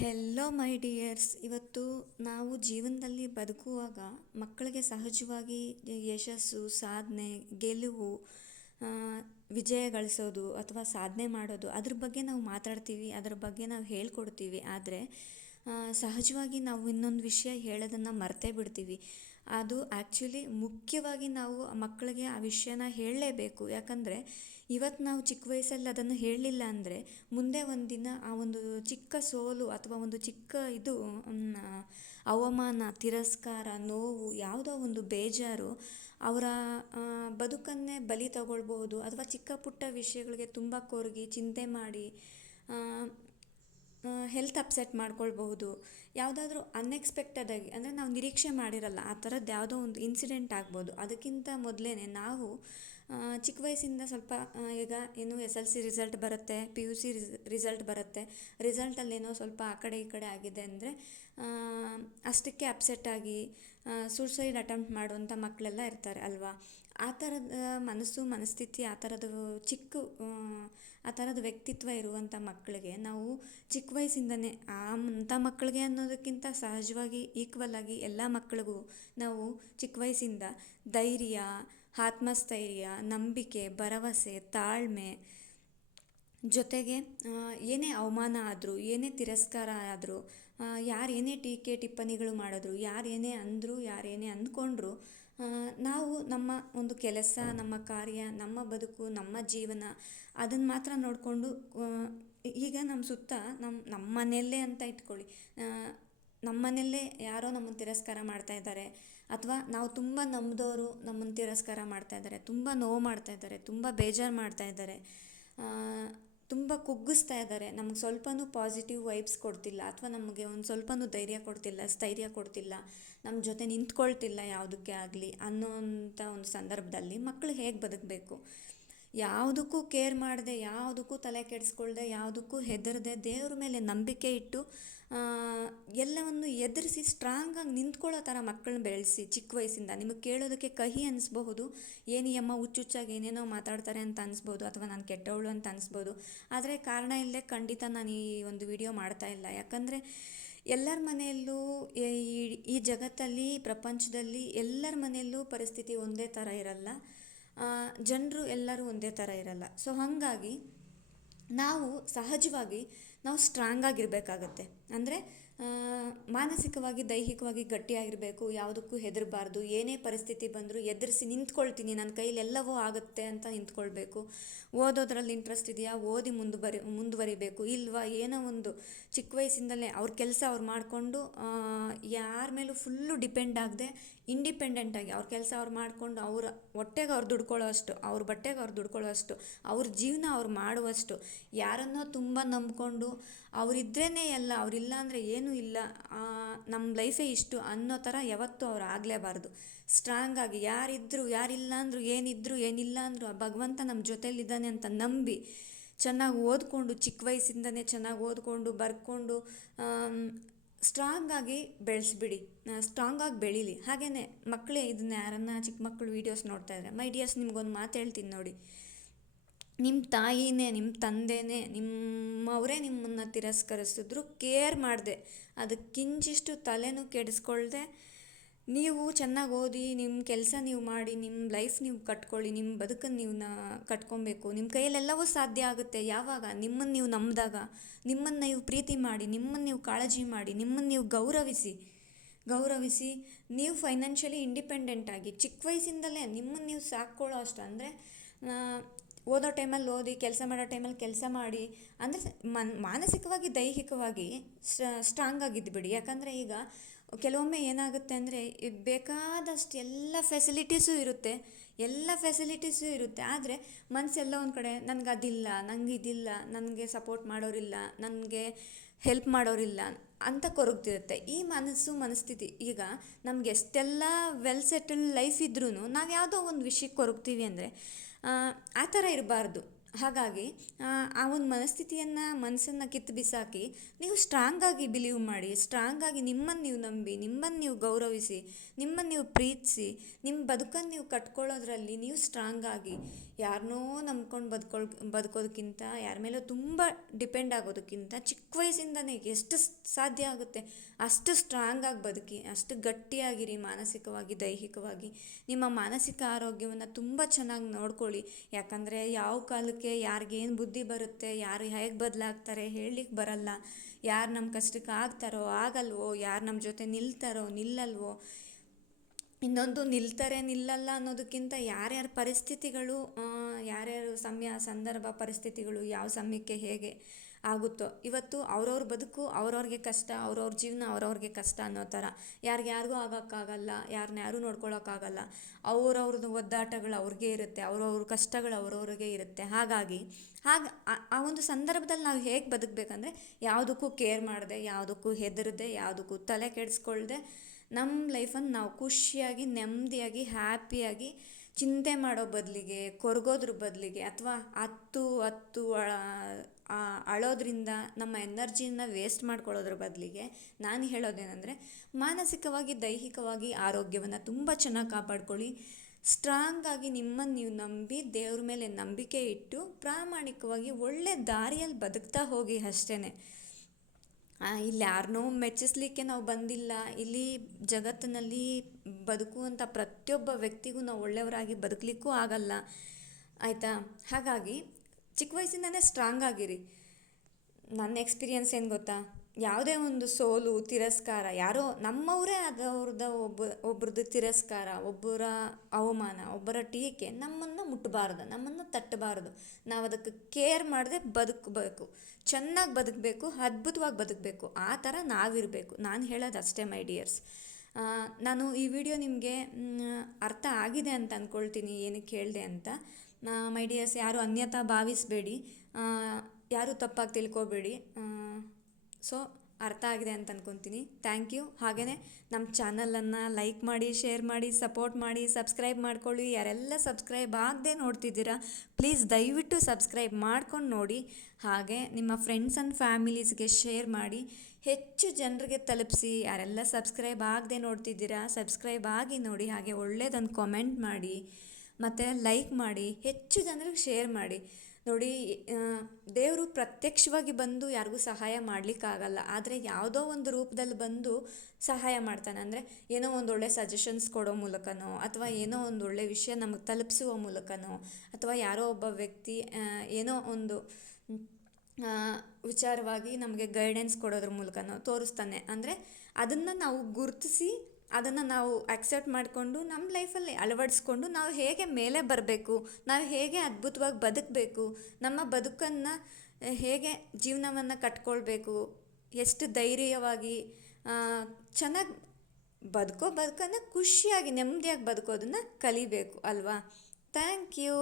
Hello ಮೈ dears ಇವತ್ತು ನಾವು ಜೀವನದಲ್ಲಿ ಬದುಕುವಾಗ ಮಕ್ಕಳಿಗೆ ಸಹಜವಾಗಿ ಯಶಸ್ಸು, ಸಾಧನೆ, ಗೆಲುವು ವಿಜಯ ಗಳಿಸೋದು ಅಥವಾ ಸಾಧನೆ ಮಾಡೋದು ಅದ್ರ ಬಗ್ಗೆ ನಾವು ಮಾತಾಡ್ತೀವಿ, ಅದ್ರ ಬಗ್ಗೆ ನಾವು ಹೇಳ್ಕೊಡ್ತೀವಿ. ಆದರೆ ಸಹಜವಾಗಿ ನಾವು ಇನ್ನೊಂದು ವಿಷಯ ಹೇಳೋದನ್ನು ಮರ್ತೇ ಬಿಡ್ತೀವಿ. ಅದು ಆ್ಯಕ್ಚುಲಿ ಮುಖ್ಯವಾಗಿ ನಾವು ಮಕ್ಕಳಿಗೆ ಆ ವಿಷಯನ ಹೇಳಲೇಬೇಕು. ಯಾಕಂದರೆ ಇವತ್ತು ನಾವು ಚಿಕ್ಕ ವಯಸ್ಸಲ್ಲಿ ಅದನ್ನು ಹೇಳಲಿಲ್ಲ ಅಂದರೆ ಮುಂದೆ ಒಂದು ದಿನ ಆ ಒಂದು ಚಿಕ್ಕ ಸೋಲು ಅಥವಾ ಒಂದು ಚಿಕ್ಕ ಇದು ಅವಮಾನ, ತಿರಸ್ಕಾರ, ನೋವು, ಯಾವುದೋ ಒಂದು ಬೇಜಾರು ಅವರ ಬದುಕನ್ನೇ ಬಲಿ ತಗೊಳ್ಬೋದು ಅಥವಾ ಚಿಕ್ಕ ಪುಟ್ಟ ವಿಷಯಗಳಿಗೆ ತುಂಬ ಕೊರಗಿ, ಚಿಂತೆ ಮಾಡಿ ಹೆಲ್ತ್ ಅಪ್ಸೆಟ್ ಮಾಡ್ಕೊಳ್ಬಹುದು. ಯಾವುದಾದ್ರೂ ಅನ್ಎಕ್ಸ್ಪೆಕ್ಟೆಡಾಗಿ ಅಂದರೆ ನಾವು ನಿರೀಕ್ಷೆ ಮಾಡಿರಲ್ಲ, ಆ ಥರದ್ದು ಯಾವುದೋ ಒಂದು ಇನ್ಸಿಡೆಂಟ್ ಆಗ್ಬೋದು. ಅದಕ್ಕಿಂತ ಮೊದಲೇ ನಾವು ಚಿಕ್ಕ ವಯಸ್ಸಿಂದ ಸ್ವಲ್ಪ ಈಗ ಏನು ಎಸ್ ಎಲ್ ಸಿ ರಿಸಲ್ಟ್ ಬರುತ್ತೆ ಪಿ ಯು ಸಿ ರಿಸಲ್ಟ್ ಬರುತ್ತೆ. ರಿಸಲ್ಟಲ್ಲಿ ಏನೋ ಸ್ವಲ್ಪ ಆ ಕಡೆ ಈ ಕಡೆ ಆಗಿದೆ ಅಂದರೆ ಅಷ್ಟಕ್ಕೆ ಅಪ್ಸೆಟ್ ಆಗಿ ಸೂಸೈಡ್ ಅಟೆಂಪ್ಟ್ ಮಾಡುವಂಥ ಮಕ್ಕಳೆಲ್ಲ ಇರ್ತಾರೆ ಅಲ್ವಾ? ಆ ಥರದ ಮನಸ್ಸು, ಮನಸ್ಥಿತಿ ಆ ಥರದ್ದು ಚಿಕ್ಕ, ಆ ಥರದ ವ್ಯಕ್ತಿತ್ವ ಇರುವಂಥ ಮಕ್ಕಳಿಗೆ ನಾವು ಚಿಕ್ಕ ವಯಸ್ಸಿಂದನೇ, ಆ ಅಂಥ ಮಕ್ಕಳಿಗೆ ಅನ್ನೋದಕ್ಕಿಂತ ಸಹಜವಾಗಿ ಈಕ್ವಲ್ ಆಗಿ ಎಲ್ಲ ಮಕ್ಕಳಿಗೂ ನಾವು ಚಿಕ್ಕ ವಯಸ್ಸಿಂದ ಧೈರ್ಯ ಆತ್ಮಸ್ಥೈರ್ಯ, ನಂಬಿಕೆ, ಭರವಸೆ, ತಾಳ್ಮೆ ಜೊತೆಗೆ ಏನೇ ಅವಮಾನ ಆದರೂ, ಏನೇ ತಿರಸ್ಕಾರ ಆದರೂ ಯಾರು ಏನೇ ಟೀಕೆ ಟಿಪ್ಪಣಿಗಳು ಮಾಡಿದ್ರು, ಯಾರು ಏನೇ ಅಂದರು, ಯಾರು ಏನೇ ಅಂದ್ಕೊಂಡ್ರು ನಾವು ನಮ್ಮ ಒಂದು ಕೆಲಸ, ನಮ್ಮ ಕಾರ್ಯ, ನಮ್ಮ ಬದುಕು, ನಮ್ಮ ಜೀವನ ಅದನ್ನು ಮಾತ್ರ ನೋಡಿಕೊಂಡು ಈಗ ನಮ್ಮ ಸುತ್ತ ನಮ್ಮ ನಮ್ಮ ಮನೆಯಲ್ಲೇ ಅಂತ ಇಟ್ಕೊಳ್ಳಿ. ನಮ್ಮ ಮನೆಯಲ್ಲೇ ಯಾರೋ ನಮ್ಮನ್ನು ತಿರಸ್ಕಾರ ಮಾಡ್ತಾ ಇದ್ದಾರೆ. ಅಥವಾ ನಾವು ತುಂಬ ನಂಬಿದವರು ನಮ್ಮನ್ನು ತಿರಸ್ಕಾರ ಮಾಡ್ತಾ ಇದ್ದಾರೆ. ತುಂಬ ನೋವು ಮಾಡ್ತಾ ಇದ್ದಾರೆ. ತುಂಬ ಬೇಜಾರು ಮಾಡ್ತಾ ಇದ್ದಾರೆ. ತುಂಬ ಕುಗ್ಗಿಸ್ತಾ ಇದ್ದಾರೆ. ನಮ್ಗೆ ಸ್ವಲ್ಪನೂ ಪಾಸಿಟಿವ್ ವೈಬ್ಸ್ ಕೊಡ್ತಿಲ್ಲ. ಅಥವಾ ನಮಗೆ ಒಂದು ಸ್ವಲ್ಪನೂ ಧೈರ್ಯ ಕೊಡ್ತಿಲ್ಲ, ಸ್ಥೈರ್ಯ ಕೊಡ್ತಿಲ್ಲ. ನಮ್ಮ ಜೊತೆ ನಿಂತ್ಕೊಳ್ತಿಲ್ಲ ಯಾವುದಕ್ಕೆ ಆಗಲಿ ಅನ್ನೋಂಥ ಒಂದು ಸಂದರ್ಭದಲ್ಲಿ ಮಕ್ಕಳು ಹೇಗೆ ಬದುಕಬೇಕು? ಯಾವುದಕ್ಕೂ ಕೇರ್ ಮಾಡದೆ, ಯಾವುದಕ್ಕೂ ತಲೆ ಕೆಡಿಸ್ಕೊಳ್ದೆ, ಯಾವುದಕ್ಕೂ ಹೆದರದೆ ದೇವ್ರ ಮೇಲೆ ನಂಬಿಕೆ ಇಟ್ಟು ಎಲ್ಲವನ್ನು ಎದುರಿಸಿ ಸ್ಟ್ರಾಂಗಾಗಿ ನಿಂತ್ಕೊಳ್ಳೋ ಥರ ಮಕ್ಕಳನ್ನ ಬೆಳೆಸಿ ಚಿಕ್ಕ ವಯಸ್ಸಿಂದ. ನಿಮಗೆ ಕೇಳೋದಕ್ಕೆ ಕಹಿ ಅನಿಸ್ಬಹುದು. ಏನು ಅಮ್ಮ ಹುಚ್ಚುಚ್ಚಾಗಿ ಏನೇನೋ ಮಾತಾಡ್ತಾರೆ ಅಂತ ಅನಿಸ್ಬೋದು ಅಥವಾ ನಾನು ಕೆಟ್ಟವಳು ಅಂತ ಅನಿಸ್ಬೋದು ಆದರೆ ಕಾರಣ ಇಲ್ಲದೆ ಖಂಡಿತ ನಾನು ಈ ಒಂದು ವಿಡಿಯೋ ಮಾಡ್ತಾ ಇಲ್ಲ. ಯಾಕಂದರೆ ಎಲ್ಲರ ಮನೆಯಲ್ಲೂ ಈ ಜಗತ್ತಲ್ಲಿ ಪ್ರಪಂಚದಲ್ಲಿ ಎಲ್ಲರ ಮನೆಯಲ್ಲೂ ಪರಿಸ್ಥಿತಿ ಒಂದೇ ಥರ ಇರಲ್ಲ. ಜನರು ಎಲ್ಲರೂ ಒಂದೇ ಥರ ಇರಲ್ಲ. ಸೊ ಹಾಗಾಗಿ ನಾವು ಸಹಜವಾಗಿ ನಾವು ಸ್ಟ್ರಾಂಗ್ ಆಗಿರಬೇಕಾಗತ್ತೆ. ಅಂದರೆ ಮಾನಸಿಕವಾಗಿ, ದೈಹಿಕವಾಗಿ ಗಟ್ಟಿಯಾಗಿರಬೇಕು, ಯಾವುದಕ್ಕೂ ಹೆದರಬಾರ್ದು, ಏನೇ ಪರಿಸ್ಥಿತಿ ಬಂದರೂ ಎದುರಿಸಿ ನಿಂತ್ಕೊಳ್ತೀನಿ, ನನ್ನ ಕೈಲಿ ಎಲ್ಲವೂ ಆಗುತ್ತೆ ಅಂತ ನಿಂತ್ಕೊಳ್ಬೇಕು. ಓದೋದ್ರಲ್ಲಿ ಇಂಟ್ರೆಸ್ಟ್ ಇದೆಯಾ? ಓದಿ ಮುಂದುವರಿ ಮುಂದುವರಿಬೇಕು. ಇಲ್ವಾ? ಏನೋ ಒಂದು ಚಿಕ್ಕ ವಯಸ್ಸಿಂದಲೇ ಅವ್ರ ಕೆಲಸ ಅವ್ರು ಮಾಡಿಕೊಂಡು ಯಾರ ಮೇಲೂ ಫುಲ್ಲು ಡಿಪೆಂಡ್ ಆಗದೆ ಇಂಡಿಪೆಂಡೆಂಟಾಗಿ ಅವ್ರ ಕೆಲಸ ಅವ್ರು ಮಾಡಿಕೊಂಡು, ಅವ್ರ ಹೊಟ್ಟೆಗೆ ಅವ್ರು ದುಡ್ಕೊಳ್ಳೋ ಅಷ್ಟು, ಅವ್ರ ಬಟ್ಟೆಗೆ ಅವ್ರು ದುಡ್ಕೊಳ್ಳೋ ಅಷ್ಟು, ಅವ್ರ ಜೀವನ ಅವ್ರು ಮಾಡುವಷ್ಟು, ಯಾರನ್ನೋ ತುಂಬ ನಂಬಿಕೊಂಡು ಅವರಿದ್ರೇ ಎಲ್ಲ ಅವರಿಲ್ಲ ಅಂದರೆ ಏನೂ ಇಲ್ಲ. ನಮ್ಮ ಲೈಫೇ ಇಷ್ಟು ಅನ್ನೋ ಥರ ಯಾವತ್ತೂ ಅವ್ರು ಆಗಲೇಬಾರ್ದು. ಸ್ಟ್ರಾಂಗಾಗಿ ಯಾರಿದ್ದರು ಯಾರಿಲ್ಲ ಅಂದರು ಏನಿದ್ರು ಏನಿಲ್ಲ ಅಂದರು ಆ ಭಗವಂತ ನಮ್ಮ ಜೊತೆಲಿದ್ದಾನೆ ಅಂತ ನಂಬಿ ಚೆನ್ನಾಗಿ ಓದಿಕೊಂಡು, ಚಿಕ್ಕ ವಯಸ್ಸಿಂದನೇ ಚೆನ್ನಾಗಿ ಓದಿಕೊಂಡು, ಬರ್ಕೊಂಡು ಸ್ಟ್ರಾಂಗಾಗಿ ಬೆಳೆಸ್ಬಿಡಿ. ಸ್ಟ್ರಾಂಗಾಗಿ ಬೆಳೀಲಿ. ಹಾಗೆಯೇ ಮಕ್ಕಳೇ, ಇದನ್ನ ಯಾರನ್ನ ಚಿಕ್ಕ ಮಕ್ಕಳು ವೀಡಿಯೋಸ್ ನೋಡ್ತಾ ಇದ್ದಾರೆ ಮೈ ಡಿಯರ್ಸ್ ನಿಮ್ಗೊಂದು ಮಾತು ಹೇಳ್ತೀನಿ ನೋಡಿ. ನಿಮ್ಮ ತಾಯಿನೇ ನಿಮ್ಮ ತಂದೆನೇ, ನಿಮ್ಮವರೇ ನಿಮ್ಮನ್ನು ತಿರಸ್ಕರಿಸಿದ್ರು, ಕೇರ್ ಮಾಡದೆ. ಅದಕ್ಕೆ ಕಿಂಚಿಷ್ಟು ತಲೆನೂ ಕೆಡಿಸ್ಕೊಳ್ದೆ. ನೀವು ಚೆನ್ನಾಗಿ ಓದಿ ನಿಮ್ಮ ಕೆಲಸ ನೀವು ಮಾಡಿ ನಿಮ್ಮ ಲೈಫ್ ನೀವು ಕಟ್ಕೊಳ್ಳಿ ನಿಮ್ಮ ಬದುಕನ್ನು ನೀವು ನ, ಕಟ್ಕೊಬೇಕು. ನಿಮ್ಮ ಕೈಯಲ್ಲೆಲ್ಲವೂ ಸಾಧ್ಯ ಆಗುತ್ತೆ. ಯಾವಾಗ? ನಿಮ್ಮನ್ನು ನೀವು ನಂಬಿದಾಗ. ನಿಮ್ಮನ್ನು ನೀವು ಪ್ರೀತಿ ಮಾಡಿ ನಿಮ್ಮನ್ನು ನೀವು ಕಾಳಜಿ ಮಾಡಿ ನಿಮ್ಮನ್ನು ನೀವು ಗೌರವಿಸಿ. ಗೌರವಿಸಿ ನೀವು ಫೈನಾನ್ಷಿಯಲಿ ಇಂಡಿಪೆಂಡೆಂಟ್ ಆಗಿ, ಚಿಕ್ಕ ವಯಸ್ಸಿಂದಲೇ ನಿಮ್ಮನ್ನು ನೀವು ಸಾಕ್ಕೊಳ್ಳೋ ಅಷ್ಟು ಅಂದರೆ ಓದೋ ಟೈಮಲ್ಲಿ ಓದಿ, ಕೆಲಸ ಮಾಡೋ ಟೈಮಲ್ಲಿ ಕೆಲಸ ಮಾಡಿ, ಅಂದರೆ ಮನ್, ಮಾನಸಿಕವಾಗಿ, ದೈಹಿಕವಾಗಿ ಸ್ಟ್ರಾಂಗ್ ಆಗಿದ್ದು ಯಾಕಂದರೆ ಈಗ ಕೆಲವೊಮ್ಮೆ ಏನಾಗುತ್ತೆ ಅಂದರೆ ಬೇಕಾದಷ್ಟು ಎಲ್ಲ ಫೆಸಿಲಿಟೀಸು ಇರುತ್ತೆ. ಎಲ್ಲ ಫೆಸಿಲಿಟೀಸು ಇರುತ್ತೆ. ಆದರೆ ಮನಸ್ಸೆಲ್ಲ ಒಂದು ಕಡೆ ನನಗೆ ಅದಿಲ್ಲ ನಂಗೆ ಇದಿಲ್ಲ ನನಗೆ ಸಪೋರ್ಟ್ ಮಾಡೋರಿಲ್ಲ, ನನಗೆ ಹೆಲ್ಪ್ ಮಾಡೋರಿಲ್ಲ ಅಂತ ಕೊರಗ್ತಿರುತ್ತೆ. ಈ ಮನಸ್ಸು, ಮನಸ್ಥಿತಿ ಈಗ ನಮ್ಗೆ ಎಷ್ಟೆಲ್ಲ ವೆಲ್ ಸೆಟಲ್ಡ್ ಲೈಫ್ ಇದ್ರೂ ನಾವು ಯಾವುದೋ ಒಂದು ವಿಷಯಕ್ಕೆ ಕೊರಗ್ತೀವಿ ಅಂದರೆ ಆ ಥರ ಇರಬಾರ್ದು. ಹಾಗಾಗಿ, ಆ ಒಂದು ಮನಸ್ಥಿತಿಯನ್ನು, ಮನಸ್ಸನ್ನು ಕಿತ್ತು ಬಿಸಾಕಿ, ನೀವು ಸ್ಟ್ರಾಂಗ್ ಆಗಿ ಬಿಲೀವ್ ಮಾಡಿ ಸ್ಟ್ರಾಂಗ್ ಆಗಿ ನಿಮ್ಮನ್ನು ನೀವು ನಂಬಿ, ನಿಮ್ಮನ್ನು ನೀವು ಗೌರವಿಸಿ, ನಿಮ್ಮನ್ನು ನೀವು ಪ್ರೀತಿಸಿ, ನಿಮ್ಮ ಬದುಕನ್ನು ನೀವು ಕಟ್ಕೊಳ್ಳೋದ್ರಲ್ಲಿ ನೀವು ಸ್ಟ್ರಾಂಗಾಗಿ ಯಾರನ್ನೋ ನಂಬ್ಕೊಂಡು ಬದುಕೊಳ್ ಬದುಕೋದಕ್ಕಿಂತ ಯಾರ ಮೇಲೂ ತುಂಬ ಡಿಪೆಂಡ್ ಆಗೋದಕ್ಕಿಂತ ಚಿಕ್ಕ ವಯಸ್ಸಿಂದನೇ ಎಷ್ಟು ಸಾಧ್ಯ ಆಗುತ್ತೆ? ಅಷ್ಟು ಸ್ಟ್ರಾಂಗ್ ಆಗಿ ಬದುಕಿ, ಅಷ್ಟು ಗಟ್ಟಿಯಾಗಿರಿ, ಮಾನಸಿಕವಾಗಿ, ದೈಹಿಕವಾಗಿ, ನಿಮ್ಮ ಮಾನಸಿಕ ಆರೋಗ್ಯವನ್ನು ತುಂಬ ಚೆನ್ನಾಗಿ ನೋಡ್ಕೊಳ್ಳಿ. ಯಾಕಂದರೆ ಯಾವ ಕಾಲಕ್ಕೆ ಯಾರಿಗೇನು ಬುದ್ಧಿ ಬರುತ್ತೆ, ಯಾರು ಹೇಗೆ ಬದಲಾಗ್ತಾರೆ ಹೇಳಲಿಕ್ಕೆ ಬರಲ್ಲ. ಯಾರು ನಮ್ಮ ಕಷ್ಟಕ್ಕೆ ಆಗ್ತಾರೋ ಆಗಲ್ವೋ, ಯಾರು ನಮ್ಮ ಜೊತೆ ನಿಲ್ತಾರೋ ನಿಲ್ಲಲ್ವೋ, ಇನ್ನೊಂದು ನಿಲ್ತಾರೆ ನಿಲ್ಲಲ್ಲ ಅನ್ನೋದಕ್ಕಿಂತ ಯಾರ್ಯಾರ ಪರಿಸ್ಥಿತಿಗಳು ಯಾರ್ಯಾರು ಸಮಯ, ಸಂದರ್ಭ, ಪರಿಸ್ಥಿತಿಗಳು, ಯಾವ ಸಮಯಕ್ಕೆ ಹೇಗೆ ಆಗುತ್ತೋ? ಇವತ್ತು ಅವ್ರವ್ರ ಬದುಕು ಅವ್ರವ್ರಿಗೆ ಕಷ್ಟ, ಅವ್ರವ್ರ ಜೀವನ ಅವ್ರವ್ರಿಗೆ ಕಷ್ಟ ಅನ್ನೋ ಥರ. ಯಾರಿಗ್ಯಾರಿಗೂ ಆಗೋಕ್ಕಾಗಲ್ಲ ಯಾರನ್ನ ಯಾರೂ ನೋಡ್ಕೊಳ್ಳೋಕ್ಕಾಗಲ್ಲ ಅವ್ರವ್ರದ್ದು ಒದ್ದಾಟಗಳು ಅವ್ರಿಗೆ ಇರುತ್ತೆ, ಅವ್ರವ್ರ ಕಷ್ಟಗಳು ಅವ್ರವ್ರಿಗೆ ಇರುತ್ತೆ. ಹಾಗಾಗಿ, ಹಾಗೆ ಆ ಒಂದು ಸಂದರ್ಭದಲ್ಲಿ ನಾವು ಹೇಗೆ ಬದುಕಬೇಕಂದ್ರೆ ಯಾವುದಕ್ಕೂ ಕೇರ್ ಮಾಡದೆ, ಯಾವುದಕ್ಕೂ ಹೆದರದೆ, ಯಾವುದಕ್ಕೂ ತಲೆ ಕೆಡಿಸ್ಕೊಳ್ದೆ ನಮ್ಮ ಲೈಫನ್ನು ನಾವು ಖುಷಿಯಾಗಿ, ನೆಮ್ಮದಿಯಾಗಿ, ಹ್ಯಾಪಿಯಾಗಿ ಚಿಂತೆ ಮಾಡೋ ಬದಲಿಗೆ, ಕೊರಗೋದ್ರ ಬದಲಿಗೆ ಅಥವಾ ಹತ್ತು ಹತ್ತು ಅಳೋದ್ರಿಂದ ನಮ್ಮ ಎನರ್ಜಿನ ವೇಸ್ಟ್ ಮಾಡ್ಕೊಳ್ಳೋದ್ರ ಬದಲಿಗೆ ನಾನು ಹೇಳೋದೇನೆಂದರೆ ಮಾನಸಿಕವಾಗಿ, ದೈಹಿಕವಾಗಿ ಆರೋಗ್ಯವನ್ನು ತುಂಬ ಚೆನ್ನಾಗಿ ಕಾಪಾಡ್ಕೊಳ್ಳಿ. ಸ್ಟ್ರಾಂಗಾಗಿ ನಿಮ್ಮನ್ನು ನೀವು ನಂಬಿ ದೇವ್ರ ಮೇಲೆ ನಂಬಿಕೆ ಇಟ್ಟು ಪ್ರಾಮಾಣಿಕವಾಗಿ ಒಳ್ಳೆ ದಾರಿಯಲ್ಲಿ ಬದುಕ್ತಾ ಹೋಗಿ ಅಷ್ಟೇ ಇಲ್ಲಿ ಯಾರನ್ನೂ ಮೆಚ್ಚಿಸ್ಲಿಕ್ಕೆ ನಾವು ಬಂದಿಲ್ಲ. ಇಲ್ಲಿ ಜಗತ್ತಿನಲ್ಲಿ ಬದುಕುವಂಥ ಪ್ರತಿಯೊಬ್ಬ ವ್ಯಕ್ತಿಗೂ ನಾವು ಒಳ್ಳೆಯವರಾಗಿ ಬದುಕಲಿಕ್ಕೂ ಆಗಲ್ಲ. ಆಯಿತಾ? ಹಾಗಾಗಿ ಚಿಕ್ಕ ವಯಸ್ಸಿಂದನೇ ಸ್ಟ್ರಾಂಗ್ ಆಗಿರಿ. ನನ್ನ ಎಕ್ಸ್ಪೀರಿಯನ್ಸ್ ಏನು ಗೊತ್ತಾ? ಯಾವುದೇ ಒಂದು ಸೋಲು, ತಿರಸ್ಕಾರ, ಯಾರೋ ನಮ್ಮವರೇ ಅದವ್ರದ್ದು ಒಬ್ಬ ಒಬ್ಬರದ್ದು ತಿರಸ್ಕಾರ, ಒಬ್ಬರ ಅವಮಾನ, ಒಬ್ಬರ ಟೀಕೆ ನಮ್ಮನ್ನು ಮುಟ್ಟಬಾರ್ದು, ನಮ್ಮನ್ನು ತಟ್ಟಬಾರ್ದು. ನಾವು ಅದಕ್ಕೆ ಕೇರ್ ಮಾಡದೆ ಬದುಕಬೇಕು. ಚೆನ್ನಾಗಿ ಬದುಕಬೇಕು, ಅದ್ಭುತವಾಗಿ ಬದುಕಬೇಕು. ಆ ಥರ ನಾವಿರಬೇಕು. ನಾನು ಹೇಳೋದು ಅಷ್ಟೇ, ಮೈ ಡಿಯರ್ಸ್. ನಾನು ಈ ವಿಡಿಯೋ ನಿಮಗೆ ಅರ್ಥ ಆಗಿದೆ ಅಂತ ಅಂದ್ಕೊಳ್ತೀನಿ ಏನಕ್ಕೆ ಹೇಳಿದೆ ಅಂತ. ಮೈ ಡಿಯರ್ಸ್, ಯಾರು ಅನ್ಯತಾ ಭಾವಿಸಬೇಡಿ. ಯಾರು ತಪ್ಪಾಗಿ ತಿಳ್ಕೊಬೇಡಿ. ಸೊ ಅರ್ಥ ಆಗಿದೆ ಅಂತ ಅನ್ಕೊತೀನಿ. ಥ್ಯಾಂಕ್ ಯು ಹಾಗೆಯೇ ನಮ್ಮ ಚಾನಲನ್ನು ಲೈಕ್ ಮಾಡಿ ಶೇರ್ ಮಾಡಿ ಸಪೋರ್ಟ್ ಮಾಡಿ ಸಬ್ಸ್ಕ್ರೈಬ್ ಮಾಡ್ಕೊಳ್ಳಿ. ಯಾರೆಲ್ಲ ಸಬ್ಸ್ಕ್ರೈಬ್ ಆಗದೆ ನೋಡ್ತಿದ್ದೀರಾ ಪ್ಲೀಸ್ ದಯವಿಟ್ಟು ಸಬ್ಸ್ಕ್ರೈಬ್ ಮಾಡ್ಕೊಂಡು ನೋಡಿ. ಹಾಗೆ ನಿಮ್ಮ ಫ್ರೆಂಡ್ಸ್ ಆ್ಯಂಡ್ ಫ್ಯಾಮಿಲೀಸ್ಗೆ ಶೇರ್ ಮಾಡಿ. ಹೆಚ್ಚು ಜನರಿಗೆ ತಲುಪಿಸಿ. ಯಾರೆಲ್ಲ ಸಬ್ಸ್ಕ್ರೈಬ್ ಆಗದೆ ನೋಡ್ತಿದ್ದೀರಾ ಸಬ್ಸ್ಕ್ರೈಬ್ ಆಗಿ ನೋಡಿ. ಹಾಗೆ ಒಳ್ಳೇದೊಂದು ಕಾಮೆಂಟ್ ಮಾಡಿ. ಮತ್ತು ಲೈಕ್ ಮಾಡಿ. ಹೆಚ್ಚು ಜನರಿಗೆ ಶೇರ್ ಮಾಡಿ. ನೋಡಿ ದೇವರು ಪ್ರತ್ಯಕ್ಷವಾಗಿ ಬಂದು ಯಾರಿಗೂ ಸಹಾಯ ಮಾಡಲಿಕ್ಕಾಗಲ್ಲ. ಆದರೆ ಯಾವುದೋ ಒಂದು ರೂಪದಲ್ಲಿ ಬಂದು ಸಹಾಯ ಮಾಡ್ತಾನೆ. ಅಂದರೆ ಏನೋ ಒಂದು ಒಳ್ಳೆ ಸಜೆಷನ್ಸ್ ಕೊಡೋ ಮೂಲಕನೋ, ಅಥವಾ ಏನೋ ಒಂದು ಒಳ್ಳೆ ವಿಷಯ ನಮಗೆ ತಲುಪಿಸುವ ಮೂಲಕನೋ, ಅಥವಾ ಯಾರೋ ಒಬ್ಬ ವ್ಯಕ್ತಿ ಏನೋ ಒಂದು ವಿಚಾರವಾಗಿ ನಮಗೆ ಗೈಡೆನ್ಸ್ ಕೊಡೋದ್ರ ಮೂಲಕನೋ ತೋರಿಸ್ತಾನೆ. ಅಂದರೆ ಅದನ್ನು ನಾವು ಗುರುತಿಸಿ ಅದನ್ನು ನಾವು ಅಕ್ಸೆಪ್ಟ್ ಮಾಡಿಕೊಂಡು ನಮ್ಮ ಲೈಫಲ್ಲಿ ಅಳವಡಿಸ್ಕೊಂಡು ನಾವು ಹೇಗೆ ಮೇಲೆ ಬರಬೇಕು, ನಾವು ಹೇಗೆ ಅದ್ಭುತವಾಗಿ ಬದುಕಬೇಕು, ನಮ್ಮ ಬದುಕನ್ನು ಹೇಗೆ ಜೀವನವನ್ನು ಕಟ್ಕೊಳ್ಬೇಕು, ಎಷ್ಟು ಧೈರ್ಯವಾಗಿ ಚೆನ್ನಾಗಿ ಬದುಕೋ ಬದುಕನ್ನು ಖುಷಿಯಾಗಿ ನೆಮ್ಮದಿಯಾಗಿ ಬದುಕೋದನ್ನು ಕಲಿಬೇಕು ಅಲ್ವಾ? Thank you